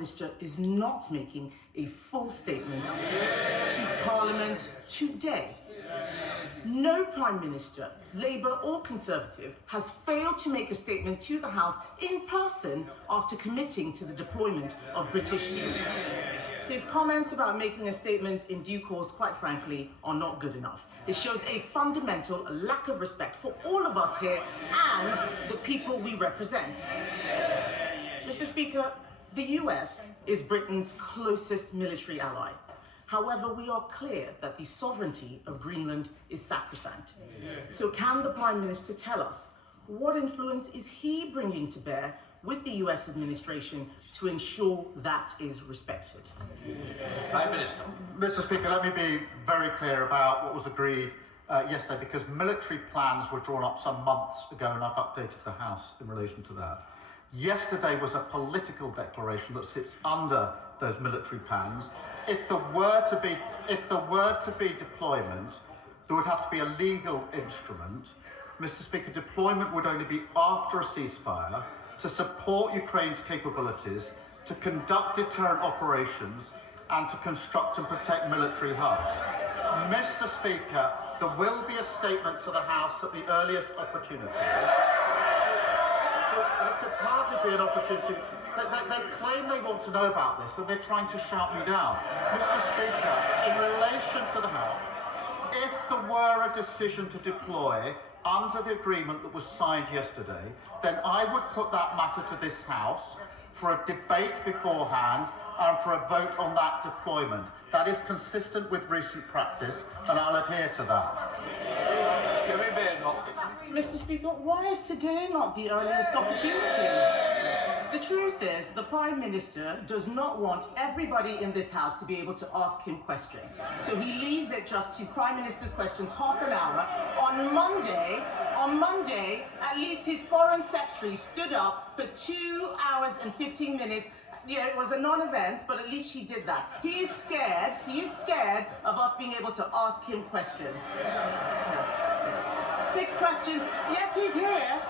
Minister is not making a full statement to Parliament today. No Prime Minister, Labour or Conservative, has failed to make a statement to the House in person after committing to the deployment of British troops. His comments about making a statement in due course, quite frankly, are not good enough. It shows a fundamental lack of respect for all of us here and the people we represent. Mr. Speaker, the US is Britain's closest military ally. However, we are clear that the sovereignty of Greenland is sacrosanct. So can the Prime Minister tell us what influence is he bringing to bear with the US administration to ensure that is respected? Prime Minister. Mr. Speaker, let me be very clear about what was agreed yesterday, because military plans were drawn up some months ago and I've updated the House in relation to that. Yesterday was a political declaration that sits under those military plans. If there were to be deployment, there would have to be a legal instrument. Mr. Speaker, deployment would only be after a ceasefire to support Ukraine's capabilities, to conduct deterrent operations, and to construct and protect military hubs. Mr. Speaker, there will be a statement to the House at the earliest opportunity. It could hardly be an opportunity. They claim they want to know about this and they're trying to shout me down. Mr. Speaker, in relation to the House, if there were a decision to deploy under the agreement that was signed yesterday, then I would put that matter to this House for a debate beforehand and for a vote on that deployment. That is consistent with recent practice and I'll adhere to that. Mr. Speaker, why is today not the earliest opportunity? The truth is, the Prime Minister does not want everybody in this House to be able to ask him questions. So he leaves it just to Prime Minister's questions half an hour. On Monday, at least his Foreign Secretary stood up for 2 hours and 15 minutes. Yeah, it was a non-event, but at least she did that. He is scared of us being able to ask him questions. Yes. 6 questions. Yes, he's here.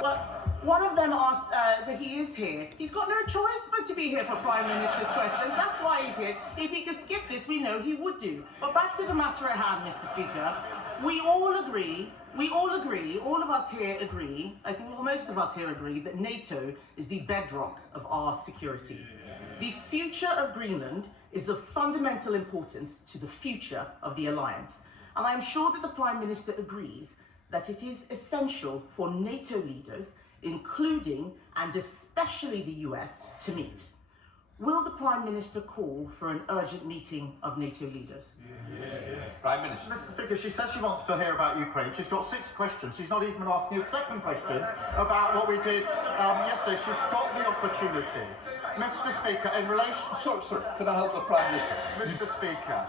Well, one of them asked that he is here. He's got no choice but to be here for Prime Minister's questions. That's why he's here. If he could skip this, we know he would do. But back to the matter at hand, Mr. Speaker. We all agree, all of us here agree, I think most of us here agree, that NATO is the bedrock of our security. The future of Greenland is of fundamental importance to the future of the alliance. And I'm sure that the Prime Minister agrees that it is essential for NATO leaders, including and especially the US, to meet. Will the Prime Minister call for an urgent meeting of NATO leaders? Prime Minister. Mr. Speaker, she says she wants to hear about Ukraine. She's got 6 questions. She's not even asking a second question about what we did yesterday. She's got the opportunity. Mr. Speaker, in relation... Sorry, can I help the Prime Minister? Mr. Speaker,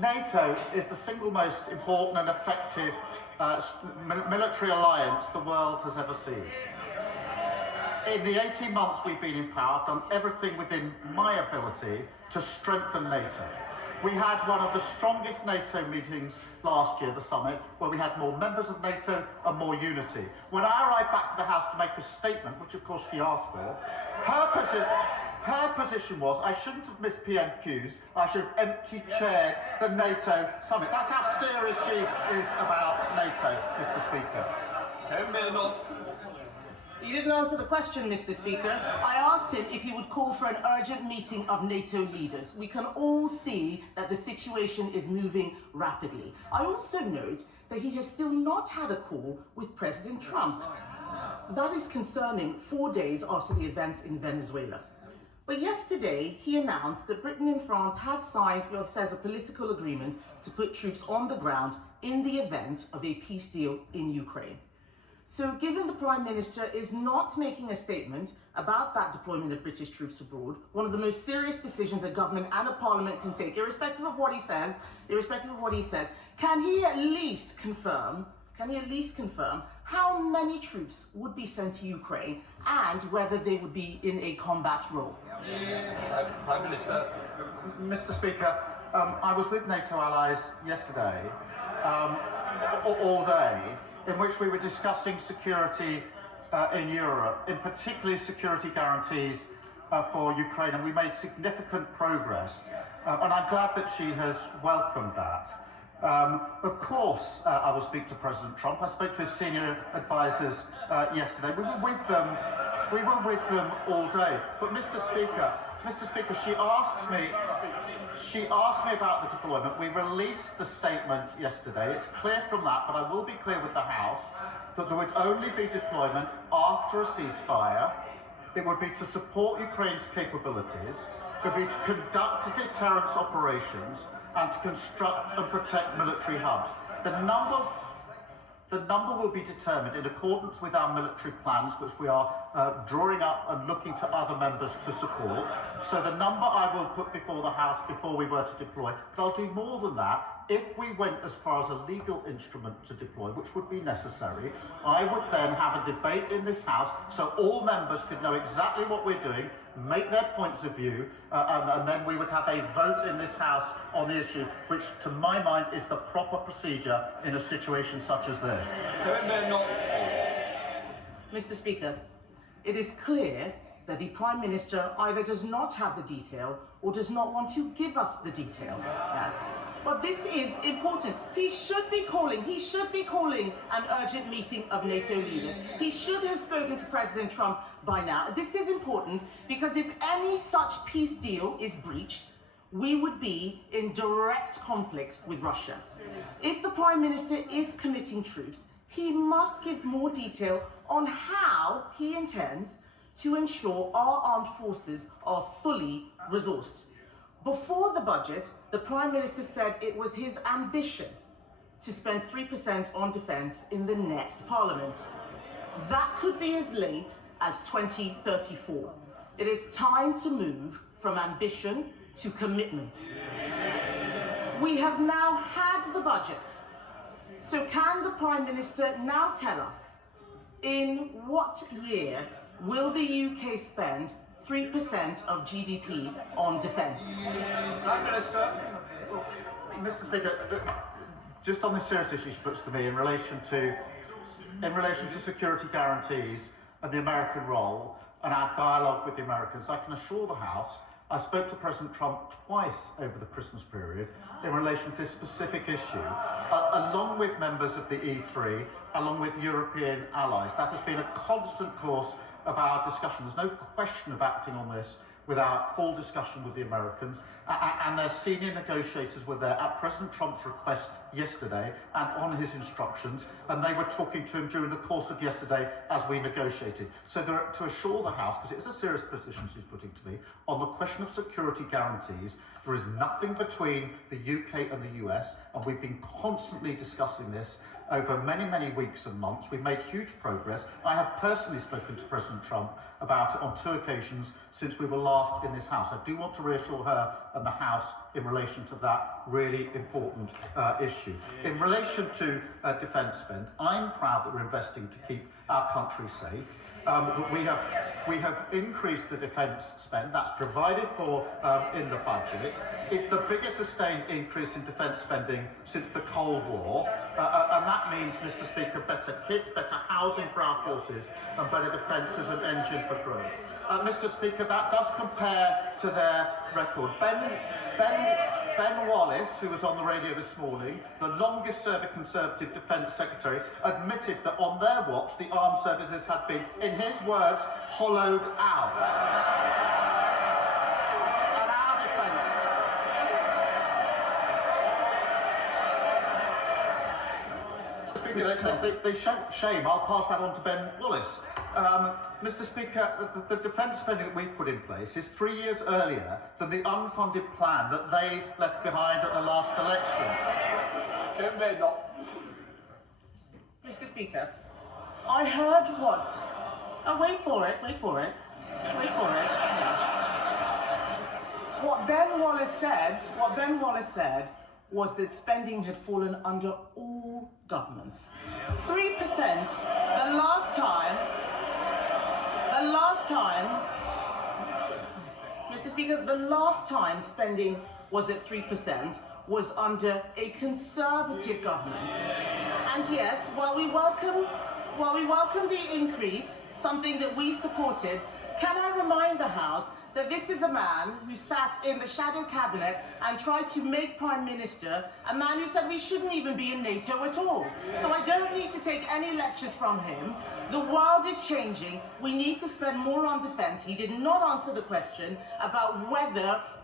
NATO is the single most important and effective military alliance the world has ever seen. In the 18 months we've been in power, I've done everything within my ability to strengthen NATO. We had one of the strongest NATO meetings last year, the summit, where we had more members of NATO and more unity. When I arrived back to the House to make a statement, which of course she asked for, her position was I shouldn't have missed PMQs, I should have empty chaired the NATO summit. That's how serious she is about NATO, Mr. Speaker. You didn't answer the question, Mr. Speaker. I asked him if he would call for an urgent meeting of NATO leaders. We can all see that the situation is moving rapidly. I also note that he has still not had a call with President Trump. That is concerning 4 days after the events in Venezuela. But yesterday, he announced that Britain and France had signed what says a political agreement to put troops on the ground in the event of a peace deal in Ukraine. So given the Prime Minister is not making a statement about that deployment of British troops abroad, one of the most serious decisions a government and a parliament can take, irrespective of what he says, can he at least confirm how many troops would be sent to Ukraine and whether they would be in a combat role? Prime Minister. Mr. Speaker, I was with NATO allies yesterday, all day, in which we were discussing security in Europe, in particularly security guarantees for Ukraine, and we made significant progress. And I'm glad that she has welcomed that. Of course, I will speak to President Trump. I spoke to his senior advisors yesterday. We were with them all day. But Mr. Speaker, she asked me about the deployment. We released the statement yesterday. It's clear from that, but I will be clear with the House that there would only be deployment after a ceasefire. It would be to support Ukraine's capabilities. It would be to conduct deterrence operations and to construct and protect military hubs. The number will be determined in accordance with our military plans, which we are drawing up and looking to other members to support. So the number I will put before the House before we were to deploy, but I'll do more than that. If we went as far as a legal instrument to deploy, which would be necessary, I would then have a debate in this House so all members could know exactly what we're doing, make their points of view, and then we would have a vote in this House on the issue, which to my mind is the proper procedure in a situation such as this. Mr. Speaker, it is clear that the Prime Minister either does not have the detail or does not want to give us the detail. Yes. But this is important. He should be calling an urgent meeting of NATO leaders. He should have spoken to President Trump by now. This is important because if any such peace deal is breached, we would be in direct conflict with Russia. If the Prime Minister is committing troops, he must give more detail on how he intends to ensure our armed forces are fully resourced. Before the budget, the Prime Minister said it was his ambition to spend 3% on defence in the next Parliament. That could be as late as 2034. It is time to move from ambition to commitment. We have now had the budget. So can the Prime Minister now tell us in what year will the UK spend 3% of GDP on defence? Prime Minister. Mr. Speaker, just on this serious issue she puts to me in relation to security guarantees and the American role and our dialogue with the Americans, I can assure the House I spoke to President Trump twice over the Christmas period in relation to this specific issue, along with members of the E3, along with European allies. That has been a constant course of our discussion. There's no question of acting on this without full discussion with the Americans, and their senior negotiators were there at President Trump's request yesterday and on his instructions, and they were talking to him during the course of yesterday as we negotiated. So to assure the House, because it is a serious position she's putting to me, on the question of security guarantees, there is nothing between the UK and the US, and we've been constantly discussing this over many, many weeks and months. We've made huge progress. I have personally spoken to President Trump about it on 2 occasions since we were last in this House. I do want to reassure her and the House in relation to that really important issue. In relation to defence spend, I'm proud that we're investing to keep our country safe. We have increased the defence spend. That's provided for in the budget. It's the biggest sustained increase in defence spending since the Cold War, and that means, Mr. Speaker, better kit, better housing for our forces, and better defence as an engine for growth. Mr. Speaker, that does compare to their record. Ben Wallace, who was on the radio this morning, the longest serving Conservative Defence Secretary, admitted that on their watch the armed services had been, in his words, hollowed out. And our defence... They show shame. I'll pass that on to Ben Wallace. Mr. Speaker, the defence spending that we've put in place is 3 years earlier than the unfunded plan that they left behind at the last election. Mr. Speaker, I heard what? Oh, wait for it. What Ben Wallace said was that spending had fallen under all governments. 3%, the last time, Mr. Speaker, the last time spending was at 3% was under a Conservative government. And yes, while we welcome while we welcome the increase, something that we supported, can I remind the House that this is a man who sat in the shadow cabinet and tried to make Prime Minister a man who said we shouldn't even be in NATO at all. So I don't need to take any lectures from him. The world is changing. We need to spend more on defence. He did not answer the question about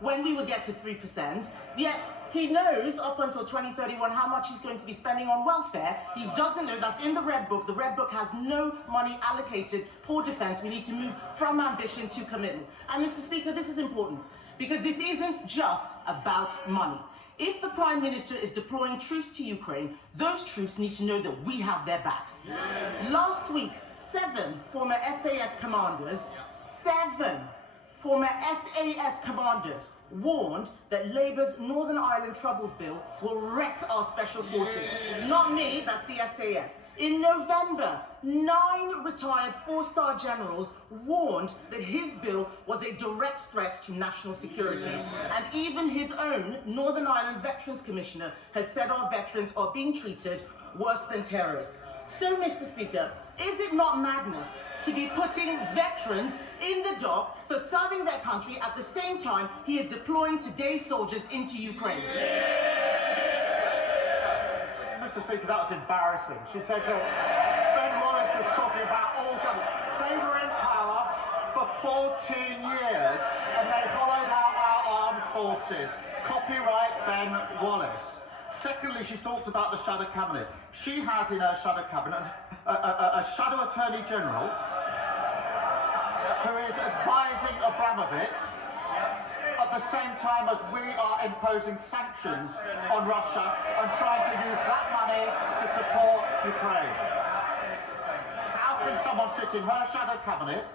when we would get to 3%, yet he knows up until 2031 how much he's going to be spending on welfare. He doesn't know. That's in the Red Book. The Red Book has no money allocated for defence. We need to move from ambition to commitment. And Mr. Speaker, this is important because this isn't just about money. If the Prime Minister is deploying troops to Ukraine, those troops need to know that we have their backs. Last week, 7 former SAS commanders, 7 former SAS commanders warned that Labour's Northern Ireland Troubles Bill will wreck our special forces. Not me, that's the SAS. In November, 9 retired 4-star generals warned that his bill was a direct threat to national security. And even his own Northern Ireland Veterans Commissioner has said our veterans are being treated worse than terrorists. So, Mr. Speaker, is it not madness to be putting veterans in the dock for serving their country at the same time he is deploying today's soldiers into Ukraine? Mr. Speaker, that was embarrassing. She said that Ben Wallace was talking about all government. They were in power for 14 years and they hollowed out our armed forces. Copyright Ben Wallace. Secondly, she talks about the shadow cabinet. She has in her shadow cabinet a shadow attorney general who is advising Abramovich at the same time as we are imposing sanctions on Russia and trying to use that money to support Ukraine. How can someone sit in her shadow cabinet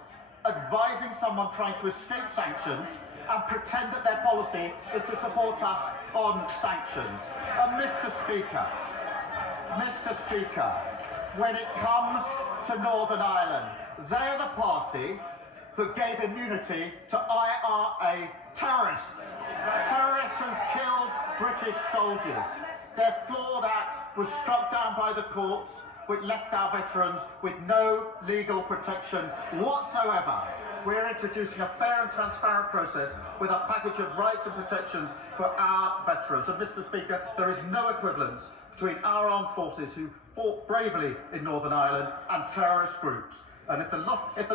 advising someone trying to escape sanctions and pretend that their policy is to support us on sanctions? And Mr. Speaker, when it comes to Northern Ireland, they are the party that gave immunity to IRA terrorists. Terrorists who killed British soldiers. Their flawed act was struck down by the courts, which left our veterans with no legal protection whatsoever. We're introducing a fair and transparent process with a package of rights and protections for our veterans. And Mr. Speaker, there is no equivalence between our armed forces who fought bravely in Northern Ireland and terrorist groups. And if the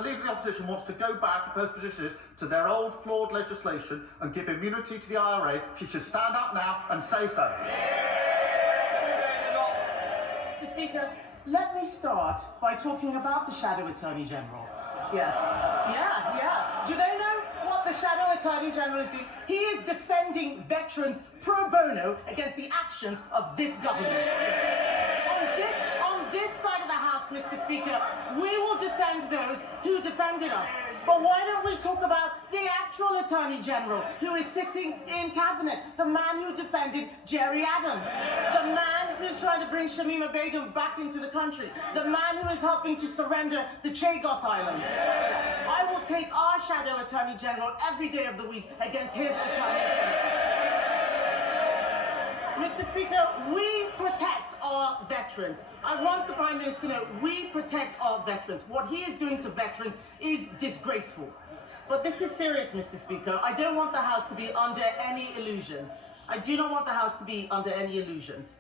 Leader of the Opposition wants to go back, if her position is, to their old flawed legislation and give immunity to the IRA, she should stand up now and say so. Mr. Speaker, let me start by talking about the Shadow Attorney General. Yes. Yeah. Do they know what the Shadow Attorney General is doing? He is defending veterans pro bono against the actions of this government. On this side of the House, Mr. Speaker, we will defend those who defended us. But why don't we talk about the actual Attorney General who is sitting in Cabinet, the man who defended Jerry Adams, the man who's trying to bring Shamima Begum back into the country, the man who is helping to surrender the Chagos Islands. I will take our Shadow Attorney General every day of the week against his Attorney General. Mr. Speaker, we protect our veterans. I want the Prime Minister to know we protect our veterans. What he is doing to veterans is disgraceful. But this is serious, Mr. Speaker. I don't want the House to be under any illusions. I do not want the House to be under any illusions.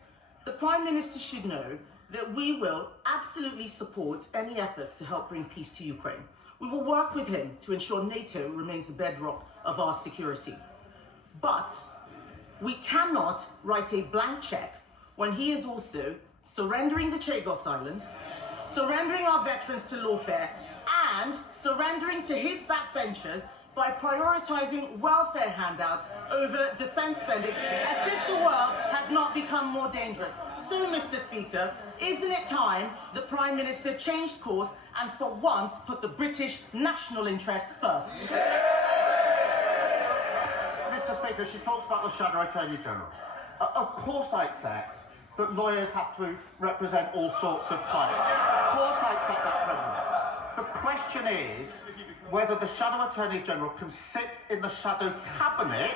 The Prime Minister should know that we will absolutely support any efforts to help bring peace to Ukraine. We will work with him to ensure NATO remains the bedrock of our security. But we cannot write a blank check when he is also surrendering the Chagos Islands, surrendering our veterans to lawfare, and surrendering to his backbenchers by prioritising welfare handouts over defence spending, as if the world has not become more dangerous. So, Mr. Speaker, isn't it time the Prime Minister changed course and for once put the British national interest first? Mr. Speaker, she talks about the Shadow Attorney General. Of course I accept that lawyers have to represent all sorts of clients. Of course I accept that, President. The question is whether the Shadow Attorney General can sit in the Shadow Cabinet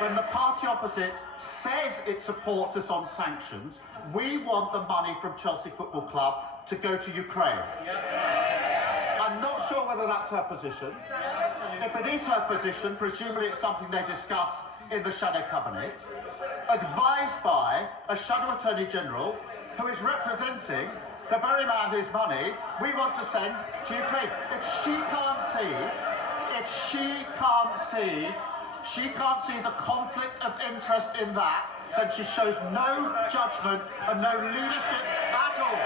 when the party opposite says it supports us on sanctions, we want the money from Chelsea Football Club to go to Ukraine. I'm not sure whether that's her position. If it is her position, presumably it's something they discuss in the Shadow Cabinet, advised by a Shadow Attorney General who is representing the very man whose money we want to send to Ukraine. If she can't see the conflict of interest in that, then she shows no judgment and no leadership at all.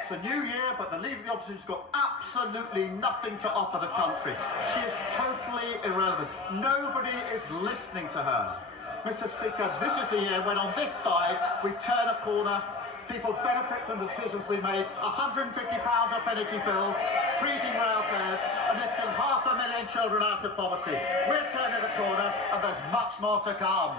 It's a new year, but the Leader of the Opposition's got absolutely nothing to offer the country. She is totally irrelevant. Nobody is listening to her. Mr. Speaker, this is the year when on this side we turn a corner, people benefit from the decisions we made, £150 off energy bills, freezing rail fares, and lifting 500,000 children out of poverty. We're turning the corner, and there's much more to come.